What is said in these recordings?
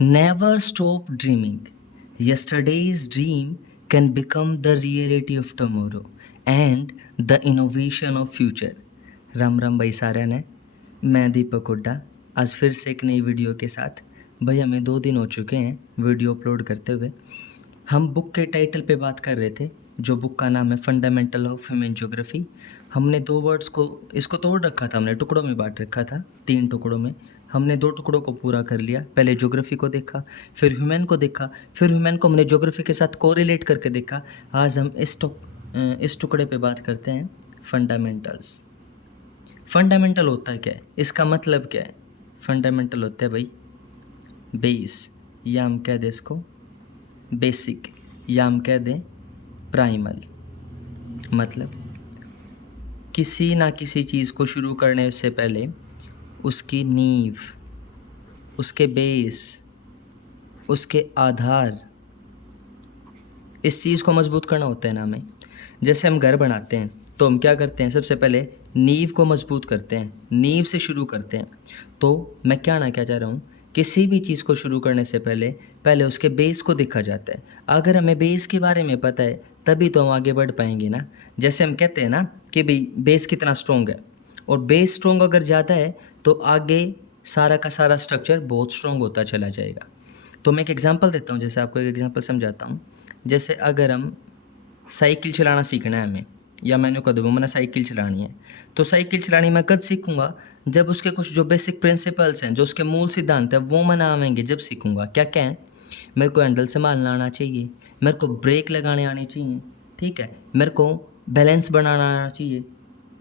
Never stop dreaming. Yesterday's dream can become the reality of tomorrow and the innovation of future. Ram Ram भाई सारे ने, मैं दीपक हुड्डा आज फिर से एक नई वीडियो के साथ। भाई हमें 2 दिन हो चुके हैं वीडियो अपलोड करते हुए। हम बुक के टाइटल पे बात कर रहे थे, जो बुक का नाम है फंडामेंटल ऑफ ह्यूमन ज्योग्राफी। हमने 2 वर्ड्स को इसको तोड़ रखा था, हमने टुकड़ों में बांट रखा था, 3 टुकड़ों में। हमने 2 टुकड़ों को पूरा कर लिया। पहले ज्योग्राफी को देखा, फिर ह्यूमन को देखा, फिर ह्यूमन को हमने ज्योग्राफी के साथ कोरिलेट करके देखा। आज हम इस टुकड़े पे बात करते हैं फंडामेंटल्स। फंडामेंटल होता है क्या है, इसका मतलब क्या है? फंडामेंटल होता है भाई बेस, या हम कह दें इसको बेसिक, या हम कह दें प्राइमल। मतलब किसी ना किसी चीज़ को शुरू करने से पहले उसकी नींव, उसके बेस, उसके आधार, इस चीज़ को मजबूत करना होता है ना हमें। जैसे हम घर बनाते हैं तो हम क्या करते हैं, सबसे पहले नींव को मजबूत करते हैं, नींव से शुरू करते हैं। तो मैं क्या चाह रहा हूँ, किसी भी चीज़ को शुरू करने से पहले उसके बेस को देखा जाता है। अगर हमें बेस के बारे में पता है तभी तो हम आगे बढ़ पाएंगे ना। जैसे हम कहते हैं ना कि भाई बेस कितना स्ट्रॉन्ग है, और बेस स्ट्रॉन्ग अगर ज़्यादा है तो आगे सारा का सारा स्ट्रक्चर बहुत स्ट्रॉन्ग होता चला जाएगा। तो मैं एक एग्जांपल देता हूँ, जैसे आपको एक एग्जांपल समझाता हूँ। जैसे अगर हम साइकिल चलाना सीखना है हमें, या मैंने कह दूँ मैंने साइकिल चलानी है, तो साइकिल चलानी मैं कब सीखूंगा? जब उसके कुछ जो बेसिक प्रिंसिपल्स हैं, जो उसके मूल सिद्धांत हैं, वो मैंने आवेंगे जब सीखूंगा। क्या क्या है? मेरे को हैंडल संभालना आना चाहिए, मेरे को ब्रेक लगाने आने चाहिए, ठीक है, मेरे को बैलेंस बनाना आना चाहिए,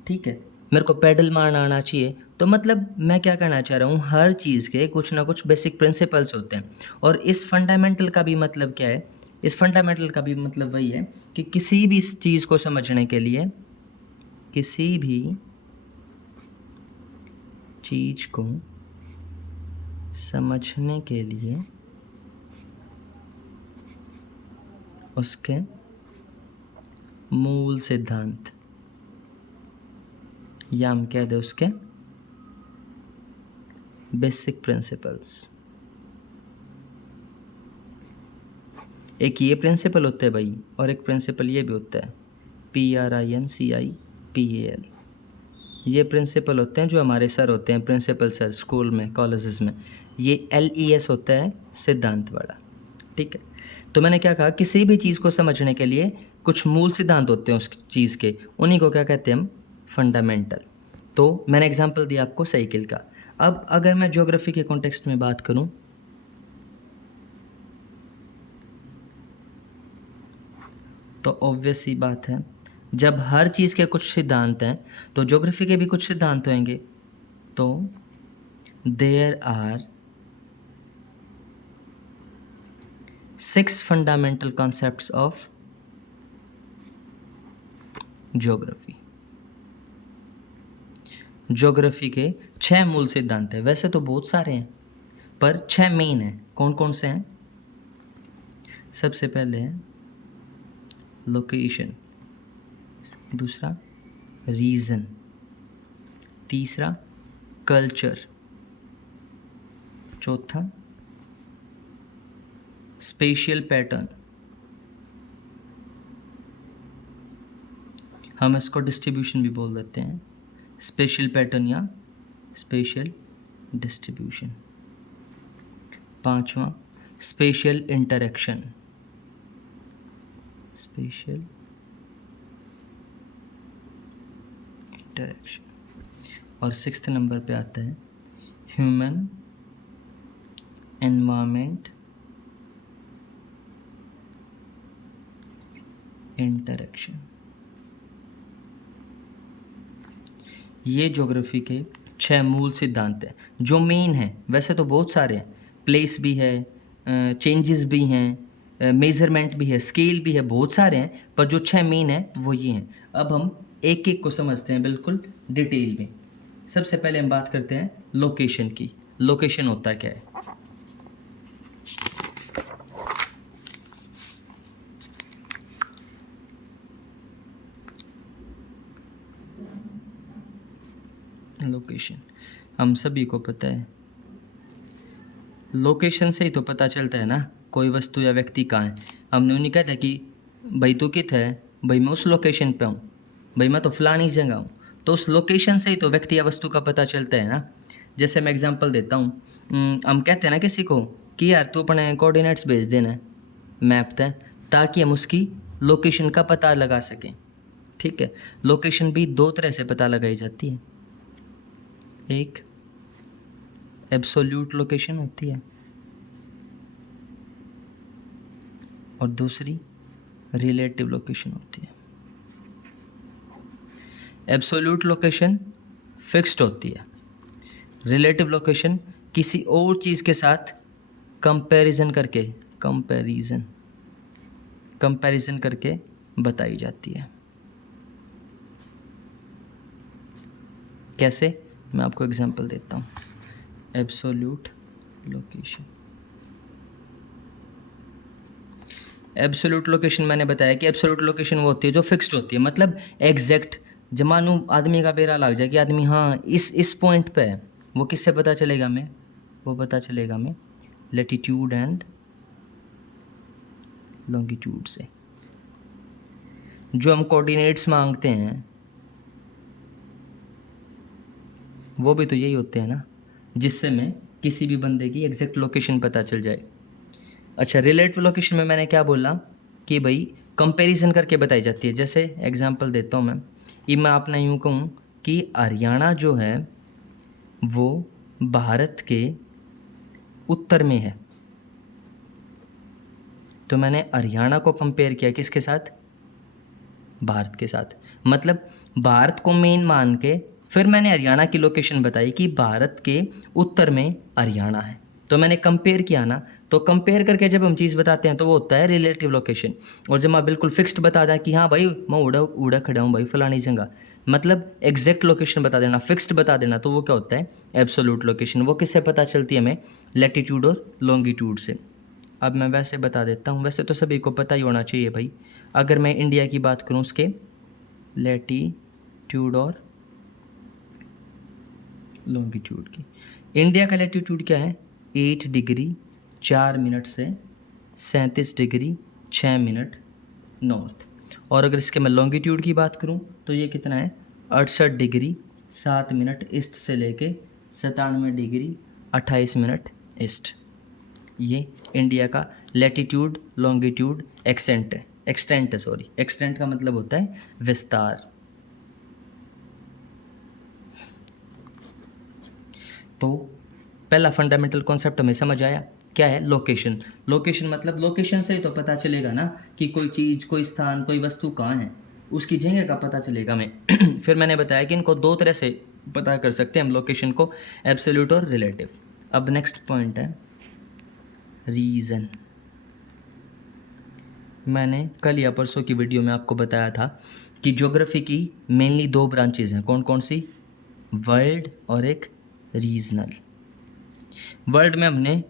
ठीक है, मेरे को पैडल मारना आना चाहिए। तो मतलब मैं क्या कहना चाह रहा हूँ, हर चीज़ के कुछ ना कुछ बेसिक प्रिंसिपल्स होते हैं। और इस फंडामेंटल का भी मतलब क्या है? इस फंडामेंटल का भी मतलब वही है कि किसी भी इस चीज़ को समझने के लिए, किसी भी चीज़ को समझने के लिए उसके मूल सिद्धांत, या हम कह दें उसके बेसिक प्रिंसिपल्स। एक ये प्रिंसिपल होता है भाई, और एक प्रिंसिपल ये भी होता है PRINCIPAL। ये प्रिंसिपल होते हैं जो हमारे सर होते हैं, प्रिंसिपल सर स्कूल में, कॉलेजेस में। ये LES होता है सिद्धांत वाला, ठीक है। तो मैंने क्या कहा, किसी भी चीज़ को समझने के लिए कुछ मूल सिद्धांत होते हैं उस चीज़ के, उन्हीं को क्या कहते हैं हम? फंडामेंटल। तो मैंने एग्जांपल दिया आपको साइकिल का। अब अगर मैं ज्योग्राफी के कॉन्टेक्स्ट में बात करूं, तो ऑब्वियस सी बात है, जब हर चीज़ के कुछ सिद्धांत हैं तो ज्योग्राफी के भी कुछ सिद्धांत होंगे। तो there are 6 fundamental concepts of geography. Geography के 6 मूल सिद्धांत हैं। वैसे तो बहुत सारे हैं, पर 6 मेन हैं। कौन कौन से हैं? सबसे पहले है लोकेशन, दूसरा रीजन, तीसरा कल्चर, चौथा स्पेशियल पैटर्न, हम इसको डिस्ट्रीब्यूशन भी बोल देते हैं, स्पेशल पैटर्न या स्पेशल डिस्ट्रीब्यूशन। पांचवा स्पेशल इंटरेक्शन, स्पेशल इंटरेक्शन। और 6th नंबर पे आता है ह्यूमन एनवायरमेंट इंटरेक्शन। ये ज्योग्राफी के 6 मूल सिद्धांत हैं जो मेन हैं। वैसे तो बहुत सारे हैं, प्लेस भी है, चेंजेस भी हैं, मेजरमेंट भी है, स्केल भी है, बहुत सारे हैं, पर जो 6 मेन हैं वो ये हैं। अब हम एक एक को समझते हैं बिल्कुल डिटेल में। सबसे पहले हम बात करते हैं लोकेशन की। लोकेशन होता क्या है? लोकेशन हम सभी को पता है लोकेशन से ही तो पता चलता है ना कोई वस्तु या व्यक्ति कहाँ है। हमने उन्हें कहता है कि भाई तू कित है, भाई मैं उस लोकेशन पे हूँ, भाई मैं तो फलानी जगह हूँ। तो उस लोकेशन से ही तो व्यक्ति या वस्तु का पता चलता है ना। जैसे मैं एग्जांपल देता हूँ, हम कहते हैं ना किसी को कि यार तू अपने कोऑर्डिनेट्स भेज देना मैप पे, ताकि हम उसकी लोकेशन का पता लगा सकें। ठीक है, लोकेशन भी दो तरह से पता लगाई जाती है। एक एब्सोल्यूट लोकेशन होती है और दूसरी रिलेटिव लोकेशन होती है। एब्सोल्यूट लोकेशन फिक्स्ड होती है, रिलेटिव लोकेशन किसी और चीज़ के साथ कंपैरिजन करके बताई जाती है। कैसे, मैं आपको एग्जांपल देता हूँ। एब्सोल्यूट लोकेशन मैंने बताया कि एब्सोल्यूट लोकेशन वो होती है जो फिक्स्ड होती है, मतलब एग्जैक्ट। जब मानो आदमी का बेरा लग जाए कि आदमी हाँ इस पॉइंट पे है, वो किससे पता चलेगा हमें? वो पता चलेगा हमें लैटिट्यूड एंड लॉन्गिट्यूड से। जो हम कोऑर्डिनेट्स मांगते हैं वो भी तो यही होते हैं ना, जिससे हमें किसी भी बंदे की एग्जैक्ट लोकेशन पता चल जाए। अच्छा, रिलेटिव लोकेशन में मैंने क्या बोला कि भाई कंपैरिजन करके बताई जाती है। जैसे एग्जांपल देता हूँ मैं अपना यूँ कहूँ कि हरियाणा जो है वो भारत के उत्तर में है, तो मैंने हरियाणा को कंपेयर किया किसके साथ? भारत के साथ। मतलब भारत को मेन मान के फिर मैंने हरियाणा की लोकेशन बताई कि भारत के उत्तर में हरियाणा है। तो मैंने कंपेयर किया ना, तो कंपेयर करके जब हम चीज़ बताते हैं तो वो होता है रिलेटिव लोकेशन। और जब मैं बिल्कुल फिक्स्ड बता दा कि हाँ भाई मैं उड़ा खड़ा हूँ भाई फलानी जगह, मतलब एग्जैक्ट लोकेशन बता देना, फिक्स्ड बता देना, तो वो क्या होता है? Absolute location. वो किससे पता चलती है हमें? लैटिट्यूड और लॉन्गिट्यूड से। अब मैं वैसे बता देता हूँ, वैसे तो सभी को पता ही होना चाहिए भाई। अगर मैं इंडिया की बात करूँ उसके लैटिट्यूड और लॉन्गिट्यूड की, इंडिया का लैटिट्यूड क्या है? 8 डिग्री 4 मिनट से 37 डिग्री 6 मिनट नॉर्थ। और अगर इसके मैं लॉन्गिट्यूड की बात करूं तो ये कितना है? 68 डिग्री 7 मिनट ईस्ट से लेके 97 डिग्री 28 मिनट ईस्ट। ये इंडिया का लैटिट्यूड लॉन्गिट्यूड एक्सटेंट है। एक्सटेंट का मतलब होता है विस्तार। तो पहला फंडामेंटल कॉन्सेप्ट हमें समझ आया, क्या है? लोकेशन। लोकेशन मतलब लोकेशन से ही तो पता चलेगा ना कि कोई चीज़, कोई स्थान, कोई वस्तु कहाँ है, उसकी जगह का पता चलेगा हमें। फिर मैंने बताया कि इनको दो तरह से पता कर सकते हैं हम लोकेशन को, एब्सोल्यूट और रिलेटिव। अब नेक्स्ट पॉइंट है रीज़न। मैंने कल या परसों की वीडियो में आपको बताया था कि ज्योग्राफी की मेनली दो ब्रांचेज हैं। कौन कौन सी? वर्ल्ड और एक रीजनल। वर्ल्ड में हमने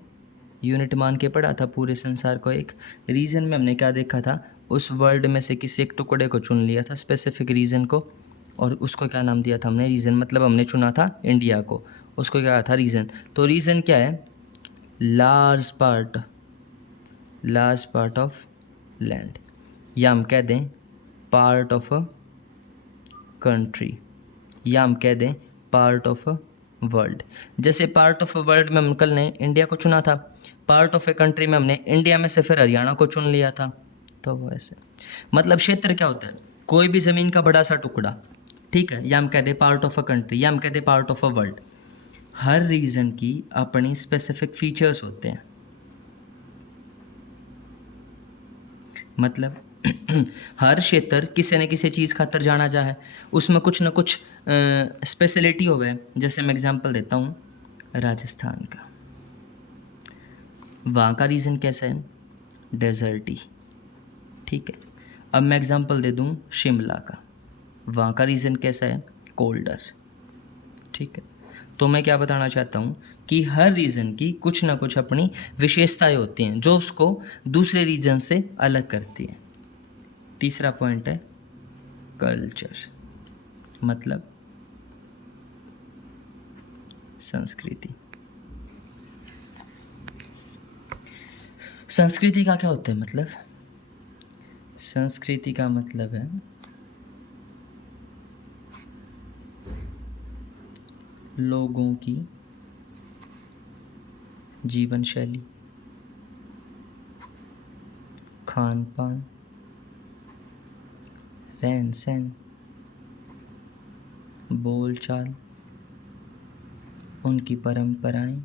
यूनिट मान के पढ़ा था पूरे संसार को एक। रीजन में हमने क्या देखा था? उस वर्ल्ड में से किसी एक टुकड़े को चुन लिया था, स्पेसिफिक रीजन को, और उसको क्या नाम दिया था हमने? रीजन। मतलब हमने चुना था इंडिया को, उसको क्या था? रीजन। तो रीजन क्या है? लार्ज पार्ट ऑफ लैंड, या हम कह दें पार्ट ऑफ अ कंट्री, या हम कह दें पार्ट ऑफ अ वर्ल्ड। जैसे पार्ट ऑफ अ वर्ल्ड में हम कल ने इंडिया को चुना था, पार्ट ऑफ ए कंट्री में हमने इंडिया में से फिर हरियाणा को चुन लिया था। तो वो ऐसे, मतलब क्षेत्र क्या होता है? कोई भी ज़मीन का बड़ा सा टुकड़ा, ठीक है, या हम कह दें पार्ट ऑफ अ कंट्री, या हम कह दें पार्ट ऑफ अ वर्ल्ड। हर रीजन की अपनी स्पेसिफिक फीचर्स होते हैं। मतलब हर क्षेत्र किसी न किसी चीज़ खातर जाना जा है, उसमें कुछ न कुछ स्पेशलिटी हो गए। जैसे मैं एग्जांपल देता हूँ राजस्थान का, वहाँ का रीजन कैसा है? डेजर्टी। ठीक है। अब मैं एग्जांपल दे दूँ शिमला का, वहाँ का रीजन कैसा है? कोल्डर। ठीक है। तो मैं क्या बताना चाहता हूँ कि हर रीजन की कुछ ना कुछ अपनी विशेषताएं होती हैं जो उसको दूसरे रीजन से अलग करती हैं। तीसरा पॉइंट है कल्चर, मतलब संस्कृति। संस्कृति का क्या होता है मतलब? संस्कृति का मतलब है लोगों की जीवन शैली, खान पान, रहन सहन, बोल चाल, उनकी परंपराएं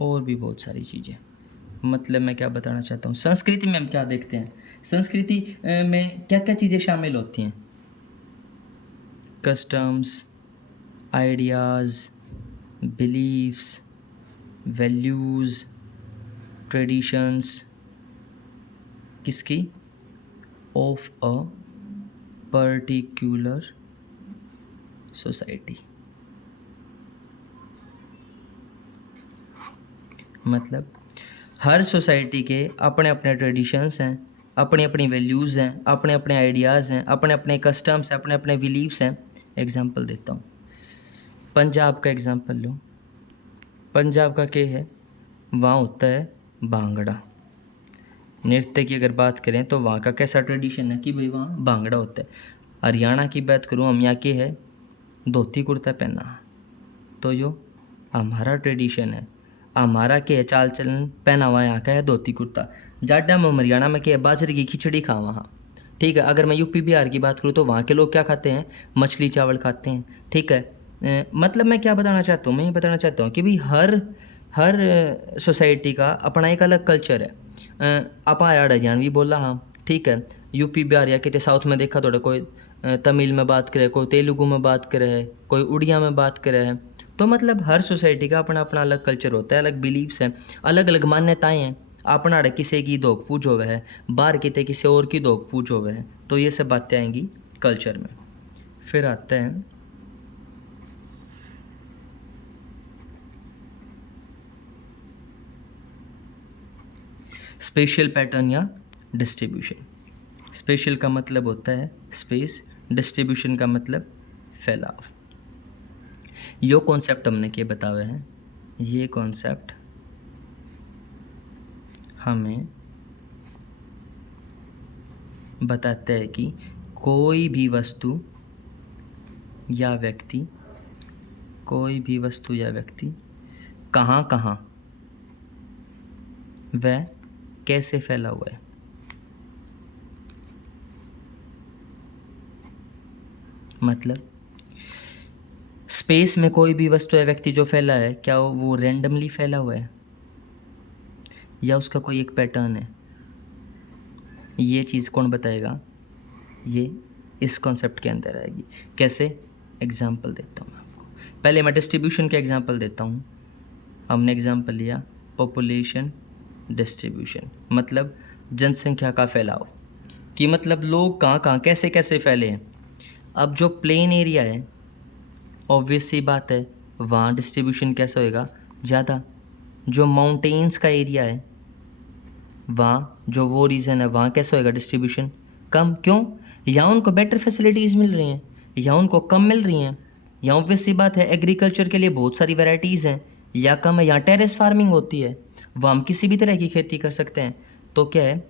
और भी बहुत सारी चीज़ें। मतलब मैं क्या बताना चाहता हूँ, संस्कृति में हम क्या देखते हैं, संस्कृति में क्या क्या चीज़ें शामिल होती हैं? Customs, ideas, beliefs, values, traditions, किसकी? Of a particular society. मतलब हर सोसाइटी के अपने अपने ट्रेडिशंस हैं, अपनी अपनी वैल्यूज़ हैं, अपने अपने आइडियाज़ हैं, अपने अपने कस्टम्स हैं, अपने अपने बिलीव्स हैं। एग्जांपल देता हूँ, पंजाब का एग्जांपल लो। पंजाब का क्या है? वहाँ होता है भांगड़ा। नृत्य की अगर बात करें तो वहाँ का कैसा ट्रेडिशन है कि भाई वहाँ भांगड़ा होता है। हरियाणा की बात करूँ, हम यहाँ के है धोती कुर्ता पहना, तो यो हमारा ट्रेडिशन है, हमारा क्या है चाल चलन, पहनावा यहाँ का है धोती कुर्ता। जाड्डा में हरियाणा में क्या है? बाजरे की खिचड़ी खा वहाँ, ठीक है। अगर मैं यूपी बिहार की बात करूँ तो वहाँ के लोग क्या खाते हैं? मछली चावल खाते हैं, ठीक है। मतलब मैं क्या बताना चाहता हूँ, मैं ये बताना चाहता हूँ कि भाई हर हर सोसाइटी का अपना एक अलग कल्चर है। आप हरियाणवी बोला, हाँ ठीक है। यूपी बिहार या कितने साउथ में देखा थोड़ा, कोई तमिल में बात करे, कोई तेलुगु में बात करे है, कोई उड़िया में बात करे है। तो मतलब हर सोसाइटी का अपना अपना अलग कल्चर होता है, अलग बिलीव्स हैं, अलग अलग मान्यताएं हैं। अपना आड़े किसी की दोग पूजो वह है, बाहर किते किसी और की दोग पूजो वह है। तो ये सब बातें आएंगी कल्चर में। फिर आते हैं स्पेशल पैटर्न या डिस्ट्रीब्यूशन। स्पेशल का मतलब होता है स्पेस, डिस्ट्रीब्यूशन का मतलब फैलाव। यो कॉन्सेप्ट हमने क्या बताया है? ये कॉन्सेप्ट हमें बताता है कि कोई भी वस्तु या व्यक्ति, कोई भी वस्तु या व्यक्ति कहाँ कहाँ वह कैसे फैला हुआ है। मतलब स्पेस में कोई भी वस्तु या व्यक्ति जो फैला है, क्या वो रैंडमली फैला हुआ है या उसका कोई एक पैटर्न है? ये चीज़ कौन बताएगा? ये इस कॉन्सेप्ट के अंदर आएगी। कैसे? एग्जाम्पल देता हूँ मैं आपको। पहले मैं डिस्ट्रीब्यूशन का एग्जाम्पल देता हूँ। हमने एग्जाम्पल लिया पॉपुलेशन डिस्ट्रीब्यूशन, मतलब जनसंख्या का फैलाव, कि मतलब लोग कहाँ कहाँ कैसे कैसे फैले हैं। अब जो प्लेन एरिया है, ऑब्वियस सी बात है वहाँ डिस्ट्रीब्यूशन कैसा होएगा? ज़्यादा। जो माउंटेन्स का एरिया है वहाँ, जो वो रीज़न है वहाँ कैसा होएगा? डिस्ट्रीब्यूशन कम। क्यों? यहाँ उनको बेटर फैसिलिटीज़ मिल रही हैं, यहाँ उनको कम मिल रही हैं। यहाँ ऑब्वियस सी बात है एग्रीकल्चर के लिए बहुत सारी वैराइटीज़ हैं, या कम है। यहाँ टेरेस फार्मिंग होती है, वहाँ हम किसी भी तरह की खेती कर सकते हैं। तो क्या है,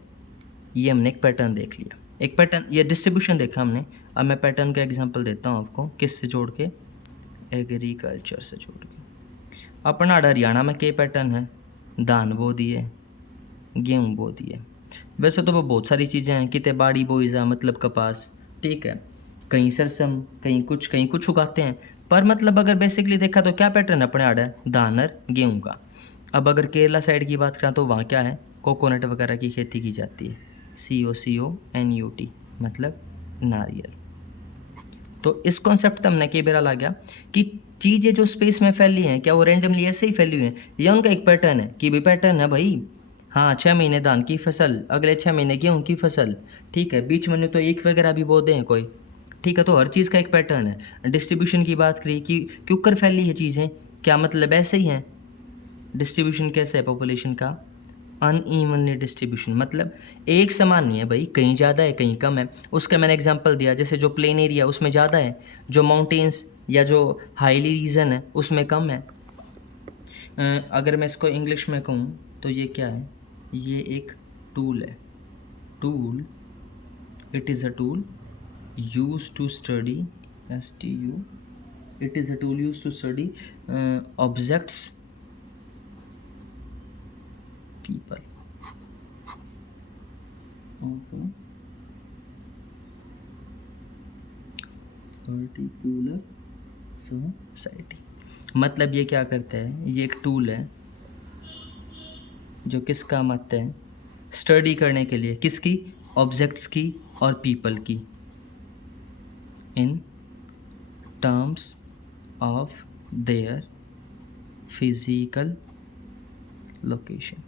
ये हमने एक पैटर्न देख लिया, एक पैटर्न, ये डिस्ट्रीब्यूशन देखा हमने। अब मैं पैटर्न का एग्जांपल देता हूँ आपको, किससे जोड़ के? एग्रीकल्चर से जोड़ के। अपना हरियाणा में क्या पैटर्न है? धान बो दिए, गेहूँ बो दिए। वैसे तो वो बहुत सारी चीज़ें हैं, कितने बाड़ी बोईजा मतलब कपास, ठीक है। कहीं सरसम, कहीं कुछ उगाते हैं। पर मतलब अगर बेसिकली देखा तो क्या पैटर्न अपने आड़ा है? धान और गेहूँ का। अब अगर केरला साइड की बात करें तो वहाँ क्या है? कोकोनट वगैरह की खेती की जाती है, COCONUT मतलब नारियल। तो इस कॉन्सेप्ट तक हमने के बेरा ला गया कि चीज़ें जो स्पेस में फैली हैं क्या वो रैंडमली ऐसे ही फैली हुई हैं, या उनका एक पैटर्न है कि भाई पैटर्न है भाई, हाँ 6 महीने धान की फसल, अगले 6 महीने गेहूँ की फसल, ठीक है। बीच में तो एक वगैरह भी बो दें कोई, ठीक है। तो हर चीज़ का एक पैटर्न है। डिस्ट्रीब्यूशन की बात करी कि क्यों कर फैली है चीज़ें, क्या मतलब ऐसे ही हैं? डिस्ट्रीब्यूशन कैसे है पॉपुलेशन का? अनइवनली डिस्ट्रीब्यूशन, मतलब एक समान नहीं है भाई, कहीं ज़्यादा है कहीं कम है। उसका मैंने एग्जांपल दिया, जैसे जो प्लेन एरिया उसमें ज़्यादा है, जो माउंटेन्स या जो हाईली रीजन है उसमें कम है। अगर मैं इसको इंग्लिश में कहूँ तो ये क्या है? ये एक टूल है, tool, it is a tool use to study, STU, it is a tool used to study objects, people of a particular society। मतलब ये क्या करता है, ये एक टूल है जो किस काम आता है, स्टडी करने के लिए, किसकी, ऑब्जेक्ट्स की और पीपल की, in terms of their physical location.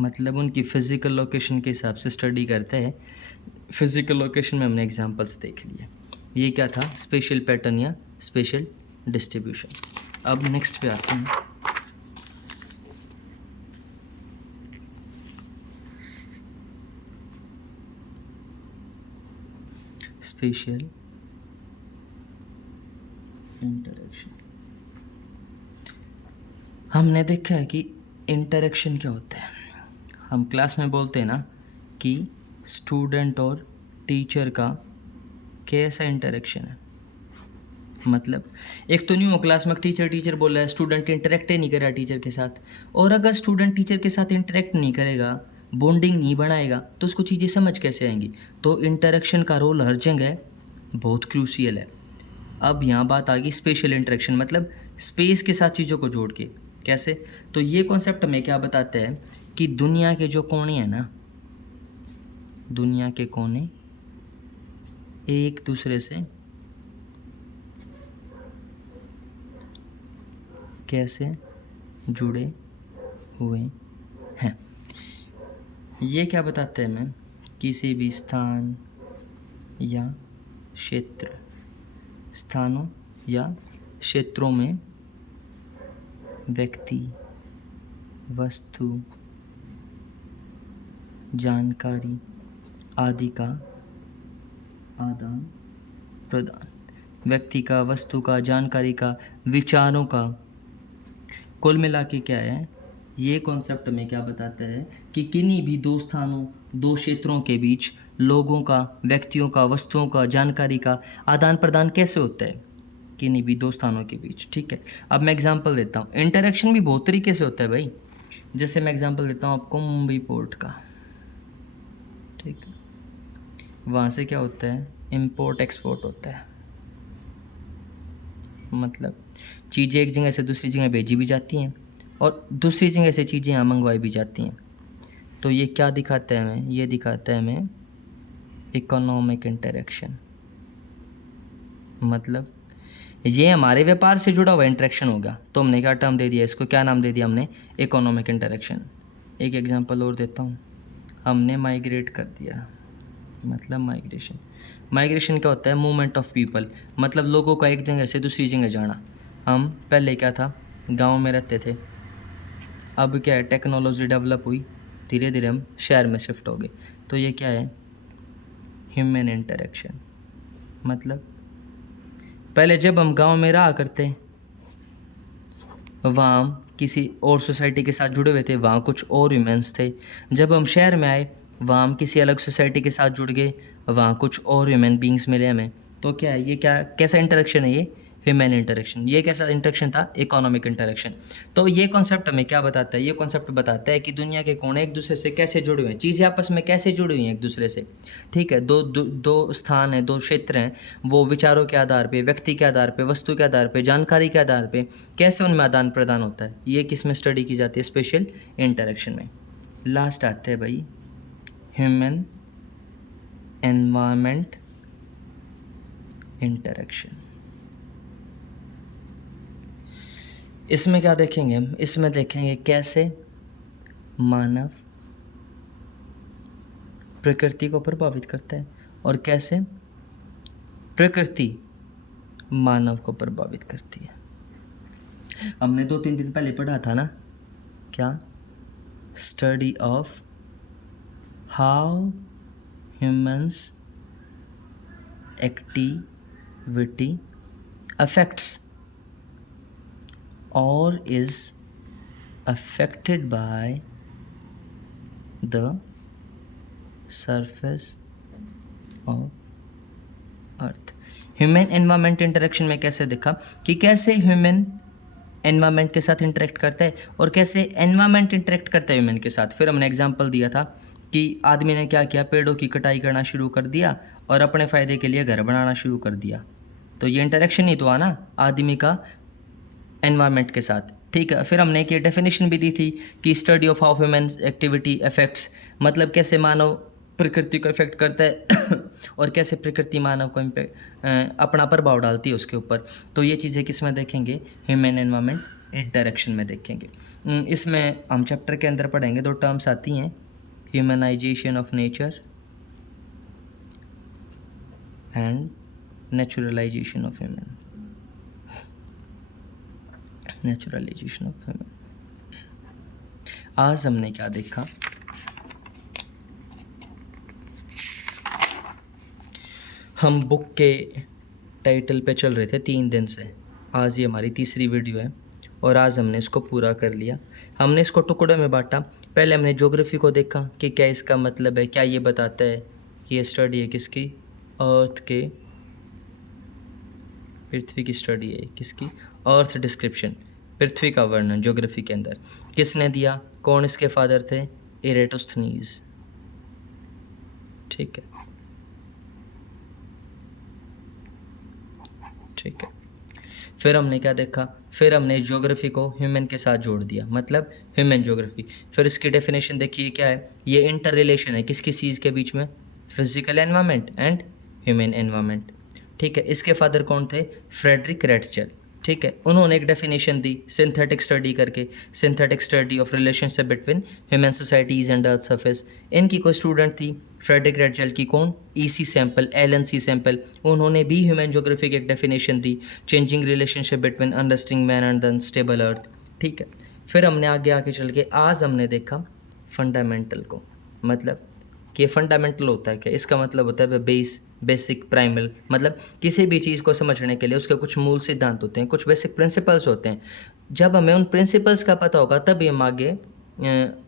मतलब उनकी फ़िज़िकल लोकेशन के हिसाब से स्टडी करते हैं। फ़िज़िकल लोकेशन में हमने एग्जांपल्स देख लिए। ये क्या था, स्पेशल पैटर्न या स्पेशल डिस्ट्रीब्यूशन। अब नेक्स्ट पे आते हैं। Special interaction. हमने देखा है कि इंटरेक्शन क्या होता है। हम क्लास में बोलते हैं ना कि स्टूडेंट और टीचर का कैसा इंटरेक्शन है। मतलब एक तो नहीं हो क्लास में टीचर बोल रहा है, स्टूडेंट इंटरेक्ट ही नहीं कर रहा टीचर के साथ, और अगर स्टूडेंट टीचर के साथ इंटरेक्ट नहीं करेगा, बॉन्डिंग नहीं बनाएगा, तो उसको चीज़ें समझ कैसे आएंगी। तो इंटरेक्शन का रोल हर जगह बहुत क्रूशियल है। अब यहाँ बात आ गई स्पेशल इंटरेक्शन, मतलब स्पेस के साथ चीज़ों को जोड़ के कैसे। तो ये कॉन्सेप्ट हमें क्या बताता है कि दुनिया के जो कोने हैं ना, दुनिया के कोने एक दूसरे से कैसे जुड़े हुए हैं। ये क्या बताते हैं हमें, किसी भी स्थान या क्षेत्र, स्थानों या क्षेत्रों में व्यक्ति, वस्तु, जानकारी आदि का आदान प्रदान, व्यक्ति का, वस्तु का, जानकारी का, विचारों का, कुल मिला के क्या है, ये कॉन्सेप्ट में क्या बताता है कि किन्हीं भी दो स्थानों, दो क्षेत्रों के बीच लोगों का, व्यक्तियों का, वस्तुओं का, जानकारी का आदान प्रदान कैसे होता है, किन्हीं भी दो स्थानों के बीच। ठीक है, अब मैं एग्जांपल देता हूँ। इंटरेक्शन भी बहुत तरीके से होता है भाई। जैसे मैं एग्जांपल देता हूँ आपको मुंबई पोर्ट का। ठीक है, वहाँ से क्या होता है, इम्पोर्ट एक्सपोर्ट होता है। मतलब चीज़ें एक जगह से दूसरी जगह भेजी भी जाती हैं और दूसरी जगह से चीज़ें यहाँ मंगवाई भी जाती हैं। तो ये क्या दिखाता है हमें, ये दिखाता है हमें इकोनॉमिक इंटरेक्शन। मतलब ये हमारे व्यापार से जुड़ा हुआ इंटरेक्शन होगा, तो हमने क्या टर्म दे दिया इसको, क्या नाम दे दिया हमने, इकोनॉमिक इंटरेक्शन। एक एग्जांपल और देता हूँ, हमने माइग्रेट कर दिया, मतलब माइग्रेशन। माइग्रेशन क्या होता है, मूवमेंट ऑफ पीपल, मतलब लोगों का एक जगह से दूसरी जगह जाना। हम पहले क्या था, गांव में रहते थे, अब क्या है, टेक्नोलॉजी डेवलप हुई, धीरे धीरे हम शहर में शिफ्ट हो गए। तो ये क्या है, ह्यूमन इंटरेक्शन। मतलब पहले जब हम गांव में रहा करते, वहाँ हम किसी और सोसाइटी के साथ जुड़े हुए थे, वहाँ कुछ और ह्यूमन्स थे। जब हम शहर में आए, वहाँ हम किसी अलग सोसाइटी के साथ जुड़ गए, वहाँ कुछ और ह्यूमन बींग्स मिले हमें। तो क्या है, ये क्या, कैसा इंटरेक्शन है, ये ह्यूमन इंटरेक्शन। ये कैसा इंटरेक्शन था, इकोनॉमिक इंटरेक्शन। तो ये कॉन्सेप्ट हमें क्या बताता है, ये कॉन्सेप्ट बताता है कि दुनिया के कोने एक दूसरे से कैसे जुड़े हुए हैं, चीज़ें आपस में कैसे जुड़ी हुई हैं एक दूसरे से। ठीक है, दो स्थान हैं, दो क्षेत्र हैं, वो विचारों के आधार पे, व्यक्ति के आधार पे, वस्तु के आधार पे, जानकारी के आधार पे कैसे उनमें आदान प्रदान होता है, ये किस में स्टडी की जाती है, स्पेशल इंटरेक्शन में। लास्ट आते हैं भाई ह्यूमन एनवायरनमेंट इंटरेक्शन। इसमें क्या देखेंगे हम, इसमें देखेंगे कैसे मानव प्रकृति को प्रभावित करता है और कैसे प्रकृति मानव को प्रभावित करती है। हमने 2-3 दिन पहले पढ़ा था ना, क्या, study of how humans activity affects और is affected by the surface of earth. Human environment interaction में कैसे देखा कि कैसे ह्यूमन एनवायरमेंट के साथ इंटरेक्ट करता है और कैसे एनवायरमेंट इंटरेक्ट करता है ह्यूमन के साथ। फिर हमने एग्जांपल दिया था कि आदमी ने क्या किया, पेड़ों की कटाई करना शुरू कर दिया और अपने फ़ायदे के लिए घर बनाना शुरू कर दिया। तो ये इंटरेक्शन ही तो आ ना आदमी का एनवायरमेट के साथ, ठीक है। फिर हमने एक ये डेफिनेशन भी दी थी कि study of how human activity effects, मतलब कैसे मानव प्रकृति को इफेक्ट करता है और कैसे प्रकृति मानव को अपना प्रभाव डालती है उसके ऊपर। तो ये चीज़ें किस में देखेंगे, ह्यूमन एनवायरमेंट इंटरेक्शन में देखेंगे। इसमें हम चैप्टर के अंदर पढ़ेंगे, दो टर्म्स आती हैं, humanisation of nature and naturalisation of human, naturalisation of human. आज हमने क्या देखा, हम बुक के टाइटल पे चल रहे थे 3 दिन से, आज ये हमारी तीसरी वीडियो है और आज हमने इसको पूरा कर लिया। हमने इसको टुकड़ों में बांटा। पहले हमने ज्योग्राफी को देखा कि क्या इसका मतलब है, क्या ये बताता है कि ये स्टडी है किसकी, अर्थ के, पृथ्वी की स्टडी है किसकी, अर्थ डिस्क्रिप्शन, पृथ्वी का वर्णन ज्योग्राफी के अंदर किसने दिया, कौन इसके फादर थे, एरेटोस्थनीज, ठीक है, ठीक है। फिर हमने क्या देखा, फिर हमने ज्योग्राफी को ह्यूमन के साथ जोड़ दिया, मतलब ह्यूमन ज्योग्राफी। फिर इसकी डेफिनेशन देखिए क्या है, ये इंटर रिलेशन है किस किस चीज़ के बीच में, physical environment and human environment, ठीक है। इसके फादर कौन थे, फ्रेडरिक रेटचल, ठीक है। उन्होंने एक डेफिनेशन दी सिंथेटिक स्टडी करके, synthetic study of relationship between human societies and earth surface. इनकी कोई स्टूडेंट थी फ्रेडरिक रेटचल की, कौन, ईसी सैम्पल, एलन सैम्पल। उन्होंने भी ह्यूमन ज्योग्राफी की एक डेफिनेशन दी, changing relationship between understanding man and the stable earth, ठीक है। फिर हमने आगे चल के आज हमने देखा फंडामेंटल को, मतलब कि ये फंडामेंटल होता है क्या, इसका मतलब होता है बेस, बेसिक, प्राइमल, मतलब किसी भी चीज़ को समझने के लिए उसके कुछ मूल सिद्धांत होते हैं, कुछ बेसिक प्रिंसिपल्स होते हैं। जब हमें उन प्रिंसिपल्स का पता होगा तभी हम आगे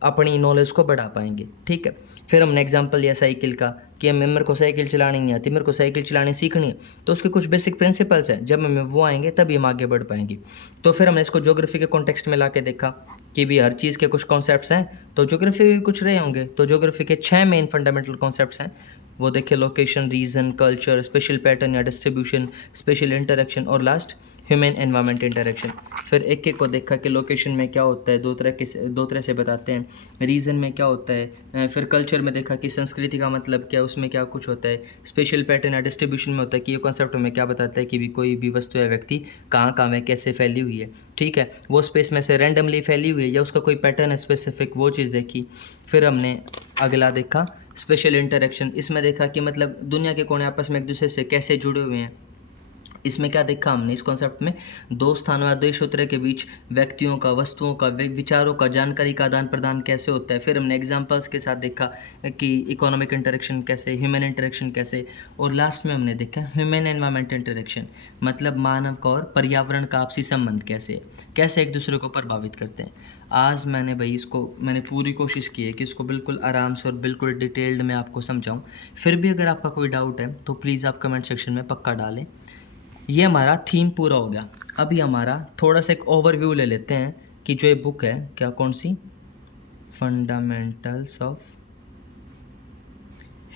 अपनी नॉलेज को बढ़ा पाएंगे, ठीक है। फिर हमने एग्जांपल लिया साइकिल का कि मेरे को साइकिल चलानी नहीं आती, मेरे को साइकिल चलानी सीखनी है, तो उसके कुछ बेसिक प्रिंसिपल्स हैं, जब हमें वो आएंगे तभी हम आगे बढ़ पाएंगे। तो फिर हमने इसको ज्योग्राफी के कॉन्टेक्स्ट में ला के देखा कि भी हर चीज़ के कुछ कॉन्सेप्ट्स हैं, तो ज्योग्राफी भी कुछ रहे होंगे। तो ज्योग्राफी के 6 मेन फंडामेंटल कॉन्सेप्ट्स हैं, वो देखिए, location, region, culture, spatial pattern या डिस्ट्रीब्यूशन, स्पेशल इंटरेक्शन और लास्ट ह्यूमन एनवायरनमेंट इंटरेक्शन। फिर एक एक को देखा कि लोकेशन में क्या होता है, दो तरह से बताते हैं, रीज़न में क्या होता है, फिर कल्चर में देखा कि संस्कृति का मतलब क्या, उसमें क्या कुछ होता है, स्पेशल पैटर्न या डिस्ट्रीब्यूशन में होता है कि ये कॉन्सेप्ट हमें क्या बताता है कि भी कोई भी वस्तु या व्यक्ति कहाँ कहाँ में कैसे फैली हुई है, ठीक है, वो स्पेस में से रैंडमली फैली हुई है या उसका कोई पैटर्न है स्पेसिफिक, वो चीज़ देखी। फिर हमने अगला देखा स्पेशल इंटरेक्शन, इसमें देखा कि मतलब दुनिया के कोने आपस में एक दूसरे से कैसे जुड़े हुए हैं। इसमें क्या देखा हमने, इस कॉन्सेप्ट में दो स्थानों या दो क्षेत्रों के बीच व्यक्तियों का, वस्तुओं का, विचारों का, जानकारी का आदान प्रदान कैसे होता है। फिर हमने एग्जांपल्स के साथ देखा कि इकोनॉमिक इंटरेक्शन कैसे, ह्यूमन इंटरेक्शन कैसे, और लास्ट में हमने देखा ह्यूमन एनवायरनमेंट इंटरेक्शन, मतलब मानव का और पर्यावरण का आपसी संबंध कैसे एक दूसरे को प्रभावित करते हैं। आज मैंने मैंने पूरी कोशिश की है कि इसको बिल्कुल आराम से और बिल्कुल डिटेल्ड में आपको समझाऊँ। फिर भी अगर आपका कोई डाउट है तो प्लीज़ आप कमेंट सेक्शन में पक्का डालें। ये हमारा थीम पूरा हो गया। अभी हमारा थोड़ा सा एक ओवरव्यू ले लेते हैं कि जो ये बुक है क्या, कौन सी, फंडामेंटल्स ऑफ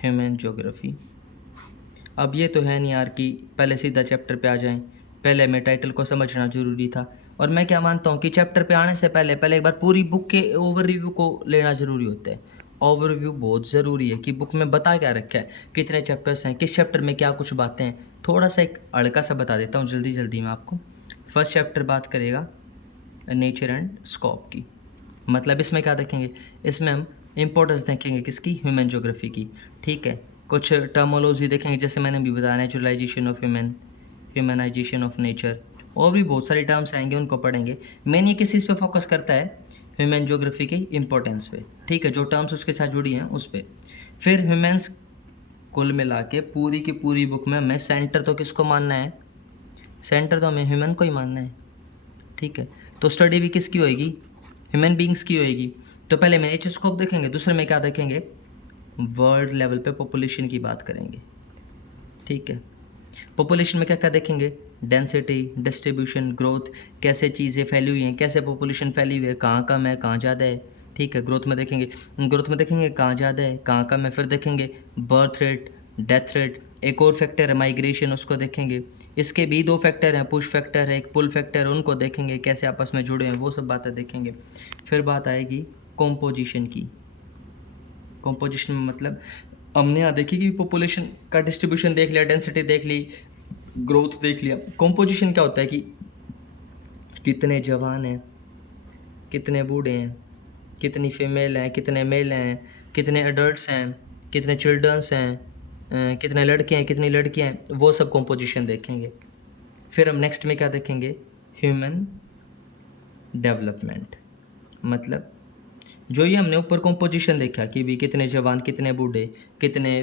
ह्यूमन ज्योग्राफी। अब ये तो है नहीं यार कि पहले सीधा चैप्टर पे आ जाएं, पहले हमें टाइटल को समझना ज़रूरी था। और मैं क्या मानता हूँ कि चैप्टर पे आने से पहले एक बार पूरी बुक के ओवरव्यू को लेना ज़रूरी होता है। ओवरव्यू बहुत ज़रूरी है कि बुक में बता क्या रखा है, कितने चैप्टर्स हैं, किस चैप्टर में क्या कुछ बातें हैं। थोड़ा सा एक अड़का सा बता देता हूँ जल्दी में आपको। फर्स्ट चैप्टर बात करेगा नेचर एंड स्कोप की, मतलब इसमें क्या देखेंगे, इसमें हम इम्पोर्टेंस देखेंगे किसकी, ह्यूमन ज्योग्राफी की, ठीक है। कुछ टर्मोलॉजी देखेंगे, जैसे मैंने भी बताया, naturalisation of human, humanisation of nature, और भी बहुत सारे टर्म्स आएंगे, उनको पढ़ेंगे। मेन ये किस चीज़ पे फोकस करता है, ह्यूमन ज्योग्राफी की इंपॉर्टेंस पे, ठीक है, जो टर्म्स उसके साथ जुड़ी हैं उस पर। फिर ह्यूमन्स कुल मिला के पूरी की पूरी बुक में हमें सेंटर तो किसको मानना है, सेंटर तो हमें ह्यूमन को ही मानना है, ठीक है। तो स्टडी भी किसकी होएगी, ह्यूमन बींग्स की होएगी। तो पहले में नेचर स्कोप देखेंगे, दूसरे में क्या देखेंगे, वर्ल्ड लेवल पे पॉपुलेशन की बात करेंगे। ठीक है, पॉपुलेशन में क्या क्या देखेंगे, डेंसिटी, डिस्ट्रीब्यूशन, ग्रोथ, कैसे चीज़ें फैली हुई हैं, कैसे पॉपुलेशन फैली हुई है, कहाँ कम है कहाँ ज़्यादा है। ठीक है, ग्रोथ में देखेंगे कहाँ ज़्यादा है कहाँ कम है। फिर देखेंगे बर्थ रेट, डेथ रेट, एक और फैक्टर है माइग्रेशन, उसको देखेंगे। इसके भी दो फैक्टर हैं, पुश फैक्टर है एक पुल फैक्टर है, उनको देखेंगे कैसे आपस में जुड़े हैं, वो सब बातें देखेंगे। फिर बात आएगी कॉम्पोजिशन की। कॉम्पोजिशन में मतलब हमने यहाँ देखी कि पॉपुलेशन का डिस्ट्रीब्यूशन देख लिया, डेंसिटी देख ली, ग्रोथ देख लिया। कॉम्पोजिशन क्या होता है कि कितने जवान हैं, कितने बूढ़े हैं, कितनी फीमेल हैं, कितने मेल हैं, कितने अडल्ट्स हैं, कितने चिल्ड्रंस हैं, कितने लड़के हैं, कितनी लड़कियां हैं, वो सब कॉम्पोजिशन देखेंगे। फिर हम नेक्स्ट में क्या देखेंगे, ह्यूमन डेवलपमेंट। मतलब जो ये हमने ऊपर कॉम्पोजिशन देखा कि भी कितने जवान, कितने बूढ़े, कितने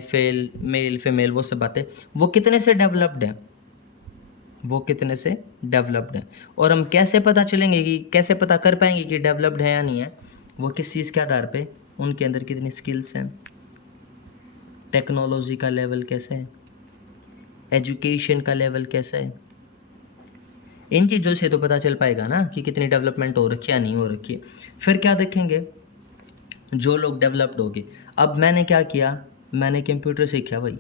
मेल फीमेल, वो सब बातें, वो कितने से डेवलप्ड हैं, वो कितने से डेवलप्ड हैं। और हम कैसे पता चलेंगे कि कैसे पता कर पाएंगे कि डेवलप्ड है या नहीं है, वो किस चीज़ के आधार पे, उनके अंदर कितनी स्किल्स हैं, टेक्नोलॉजी का लेवल कैसे है, एजुकेशन का लेवल कैसा है। इन चीज़ों से तो पता चल पाएगा ना कि कितनी डेवलपमेंट हो रखी है या नहीं हो रखी है। फिर क्या देखेंगे, जो लोग डेवलप्ड हो गए। अब मैंने क्या किया, मैंने कंप्यूटर सीखा भाई,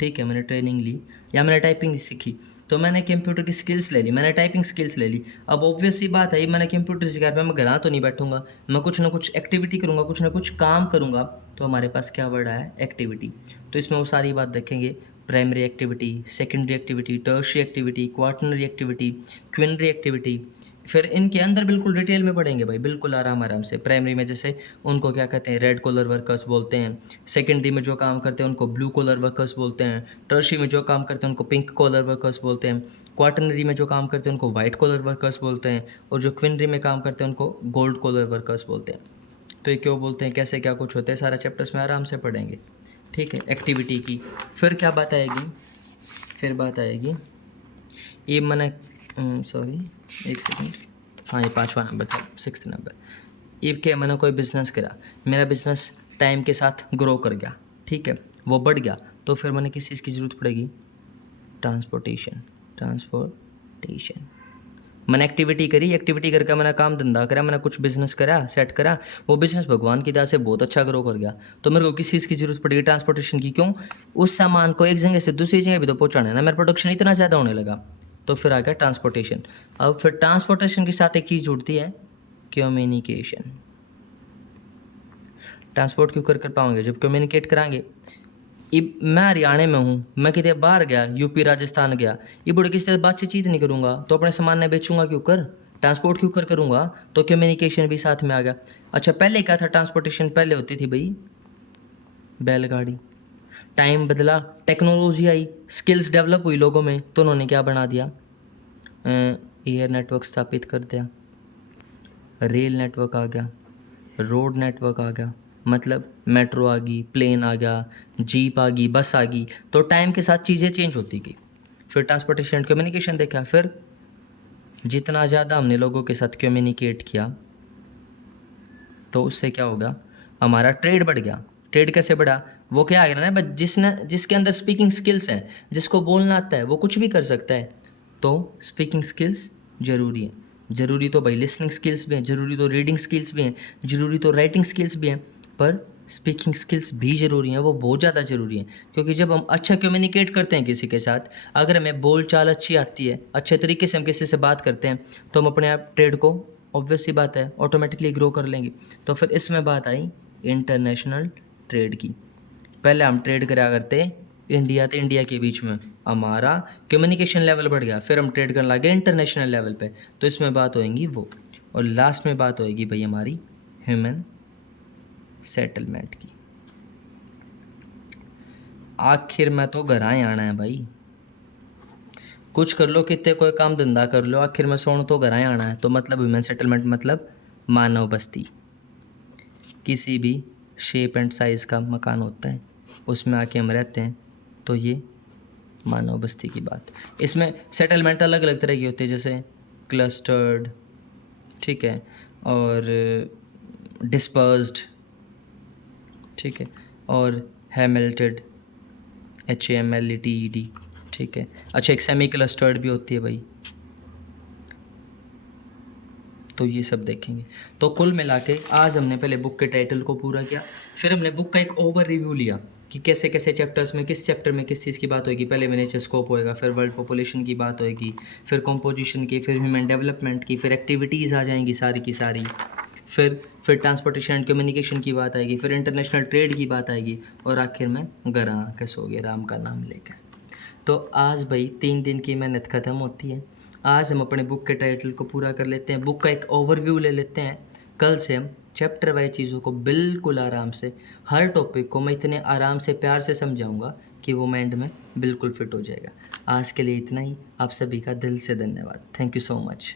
ठीक है, मैंने ट्रेनिंग ली या मैंने टाइपिंग सीखी, तो मैंने कंप्यूटर की स्किल्स ले ली, मैंने टाइपिंग स्किल्स ले ली। अब ऑब्वियस सी बात है, मैंने कंप्यूटर सीखा, मैं घर तो नहीं बैठूंगा, मैं कुछ ना कुछ एक्टिविटी करूँगा, कुछ ना कुछ काम करूँगा। तो हमारे पास क्या वर्ड आया, एक्टिविटी। तो इसमें वो सारी बात देखेंगे, primary activity, secondary activity, tertiary activity, quaternary activity, quinary activity. फिर इनके अंदर बिल्कुल डिटेल में पढ़ेंगे भाई, बिल्कुल आराम से। प्राइमरी में जैसे उनको क्या कहते हैं, रेड कॉलर वर्कर्स बोलते हैं। सेकेंडरी में जो काम करते हैं उनको ब्लू कॉलर वर्कर्स बोलते हैं। टर्शियरी में जो काम करते हैं उनको पिंक कॉलर वर्कर्स बोलते हैं। क्वार्टनरी में जो काम करते हैं उनको वाइट कॉलर वर्कर्स बोलते हैं। और जो क्विनरी में काम करते हैं उनको गोल्ड कॉलर वर्कर्स बोलते हैं। तो ये क्यों बोलते हैं, कैसे क्या कुछ होता है, सारा चैप्टर्स में आराम से पढ़ेंगे। ठीक है, एक्टिविटी की। फिर क्या बात आएगी, फिर बात आएगी ये मैंने सॉरी एक सेकेंड, हाँ ये 5वां नंबर था, 6th नंबर। ये क्या, मैंने कोई बिज़नेस करा, मेरा बिज़नेस टाइम के साथ ग्रो कर गया, ठीक है, वो बढ़ गया, तो फिर मैंने किस चीज़ की ज़रूरत पड़ेगी, ट्रांसपोर्टेशन। मैंने एक्टिविटी करी, एक्टिविटी करके मैंने काम धंधा करा, मैंने कुछ बिज़नेस करा, सेट करा, वो बिज़नेस भगवान की दया से बहुत अच्छा ग्रो कर गया, तो मेरे को किस चीज़ की ज़रूरत पड़ेगी, ट्रांसपोर्टेशन की। क्यों, उस सामान को एक जगह से दूसरी जगह भी तो पहुँचाना है ना, मेरा प्रोडक्शन इतना ज़्यादा होने लगा, तो फिर आ गया ट्रांसपोर्टेशन। अब फिर ट्रांसपोर्टेशन के साथ एक चीज़ जुड़ती है, कम्युनिकेशन। ट्रांसपोर्ट क्यों कर पाओगे, जब कम्युनिकेट कराएंगे। मैं हरियाणा में हूँ, मैं कितने बाहर गया, यूपी राजस्थान गया, ये बड़े किसी से बातचीत नहीं करूँगा, तो अपने सामान नहीं बेचूंगा क्यों कर, ट्रांसपोर्ट क्यों कर करूँगा, तो कम्युनिकेशन भी साथ में आ गया। अच्छा, पहले क्या था ट्रांसपोर्टेशन, पहले होती थी भाई बैलगाड़ी। टाइम बदला, टेक्नोलॉजी आई, स्किल्स डेवलप हुई लोगों में, तो उन्होंने क्या बना दिया, एयर नेटवर्क स्थापित कर दिया, रेल नेटवर्क आ गया, रोड नेटवर्क आ गया, मतलब मेट्रो आ गई, प्लेन आ गया, जीप आ गई, बस आ गई। तो टाइम के साथ चीज़ें चेंज होती गई। फिर ट्रांसपोर्टेशन एंड कम्युनिकेशन देखा, फिर जितना ज़्यादा हमने लोगों के साथ कम्युनिकेट किया तो उससे क्या होगा, हमारा ट्रेड बढ़ गया। ट्रेड कैसे बढ़ा, वो क्या आ गया ना, बस जिसके अंदर स्पीकिंग स्किल्स हैं, जिसको बोलना आता है, वो कुछ भी कर सकता है। तो स्पीकिंग स्किल्स ज़रूरी है, ज़रूरी तो भाई लिसनिंग स्किल्स भी हैं, ज़रूरी तो रीडिंग स्किल्स भी हैं, ज़रूरी तो राइटिंग स्किल्स भी हैं, पर स्पीकिंग स्किल्स भी ज़रूरी हैं, वो बहुत ज़्यादा ज़रूरी हैं। क्योंकि जब हम अच्छा कम्युनिकेट करते हैं किसी के साथ, अगर हमें बोल चाल अच्छी आती है, अच्छे तरीके से हम किसी से बात करते हैं, तो हम अपने आप ट्रेड को, ऑब्वियस सी बात है, ऑटोमेटिकली ग्रो कर लेंगे। तो फिर इसमें बात आई इंटरनेशनल ट्रेड की। पहले हम ट्रेड करा करते इंडिया तो इंडिया के बीच में, हमारा कम्युनिकेशन लेवल बढ़ गया, फिर हम ट्रेड करने लगे इंटरनेशनल लेवल पे, तो इसमें बात होएगी वो। और लास्ट में बात होएगी भाई हमारी ह्यूमन सेटलमेंट की। आखिर में तो घर ही आना है भाई, कुछ कर लो, कितने कोई काम धंधा कर लो, आखिर में सोने तो घर ही आना है। तो मतलब ह्यूमन सेटलमेंट मतलब मानव बस्ती। किसी भी शेप एंड साइज़ का मकान होता है, उसमें आके हम रहते हैं, तो ये मानव बस्ती की बात। इसमें सेटलमेंट अलग अलग तरह की होती है, जैसे क्लस्टर्ड, ठीक है, और डिस्पर्स्ड, ठीक है, और हेमेल्टेड, HAMLETED, ठीक है। अच्छा, एक सेमी क्लस्टर्ड भी होती है भाई, तो ये सब देखेंगे। तो कुल मिला के आज हमने पहले बुक के टाइटल को पूरा किया, फिर हमने बुक का एक ओवर रिव्यू लिया कि कैसे कैसे चैप्टर्स में, किस चैप्टर में किस चीज़ की बात होगी। पहले मिनिएचर स्कोप होएगा, फिर वर्ल्ड पॉपुलेशन की बात होएगी, फिर कंपोजिशन की, फिर ह्यूमन डेवलपमेंट की, फिर एक्टिविटीज़ आ जाएंगी सारी की सारी, फिर ट्रांसपोर्टेशन एंड कम्युनिकेशन की बात आएगी, फिर इंटरनेशनल ट्रेड की बात आएगी, और आखिर में गरा के सो गए राम का नाम लेकर। तो आज भाई 3 दिन की मेहनत ख़त्म होती है। आज हम अपने बुक के टाइटल को पूरा कर लेते हैं, बुक का एक ओवरव्यू ले लेते हैं। कल से हम चैप्टर वाइज चीज़ों को बिल्कुल आराम से, हर टॉपिक को मैं इतने आराम से प्यार से समझाऊंगा कि वो माइंड में बिल्कुल फिट हो जाएगा। आज के लिए इतना ही। आप सभी का दिल से धन्यवाद। Thank you so much.